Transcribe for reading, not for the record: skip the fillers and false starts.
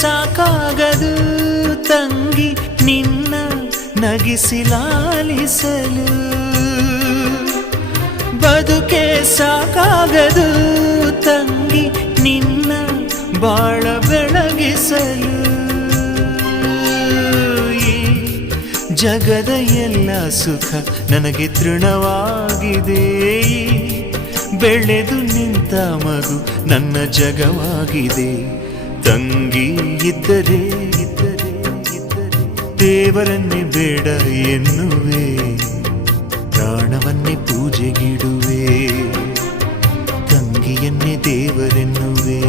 ಸಾಕಾಗದು ತಂಗಿ ನಿನ್ನ ನಗಿಸಿ ಲಾಲಿಸಲು ಬದುಕೆ ಸಾಕಾಗದು ತಂಗಿ ನಿನ್ನ ಬಾಳ ಬೆಳಗಿಸಲು ಈ ಜಗದ ಎಲ್ಲ ಸುಖ ನನಗೆ ತೃಣವಾಗಿದೆ ಬೆಳೆದು ನಿಂತ ಮಗು ನನ್ನ ಜಗವಾಗಿದೆ ತಂಗಿ ಇದ್ದರೆ ದೇವರನ್ನೇ ಬೇಡ ಎನ್ನುವೆ ಪ್ರಾಣವನ್ನೇ ಪೂಜೆಗಿಡುವೆ ತಂಗಿಯನ್ನೇ ದೇವರೆನ್ನುವೆ